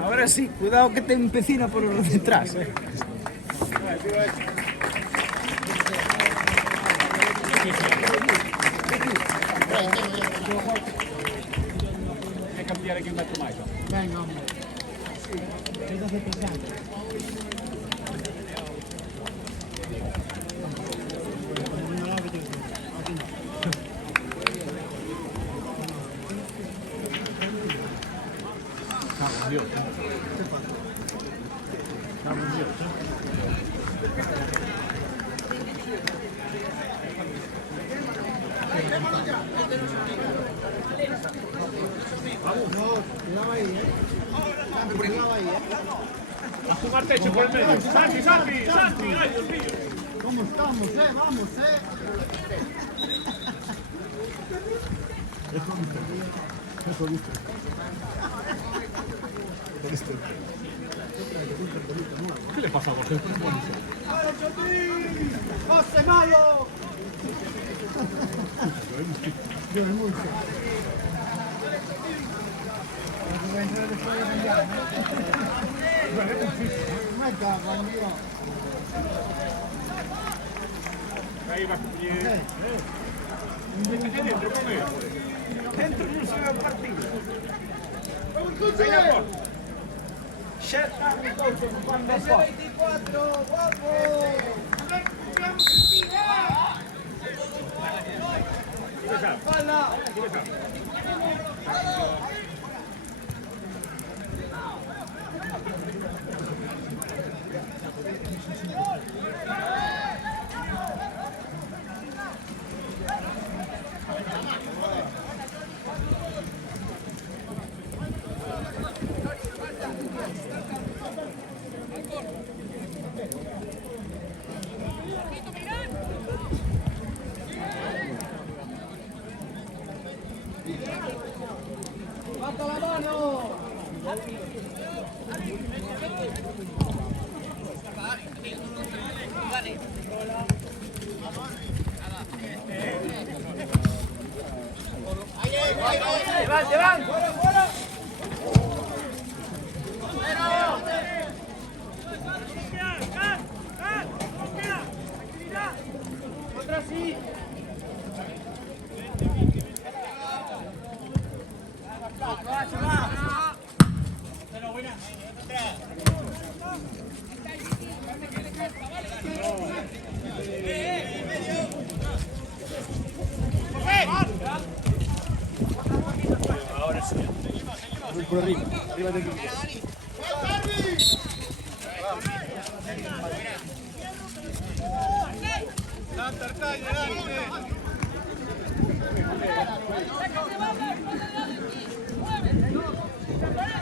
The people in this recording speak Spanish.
Ahora sí, cuidado que te empecina por los de detrás. Hay cambiare che metto mai. Venga, hombre. Eso es pesante. A jugar techo por el medio. Santi, Santi, Santi, ay Dios mío. ¿Cómo estamos, Vamos, ¿Qué le pasa a José? ¡José Mayo! Ahí va. ¿Qué dentro con él? Dentro non se ve un partido. Venga, por. Xa está un coche cuando fue. 24, guapo! ¡Levanta la mano! ¡Llevan! ¡Otra sí! Ahora sí. Por arriba. Arriba de aquí. ¡Mueve!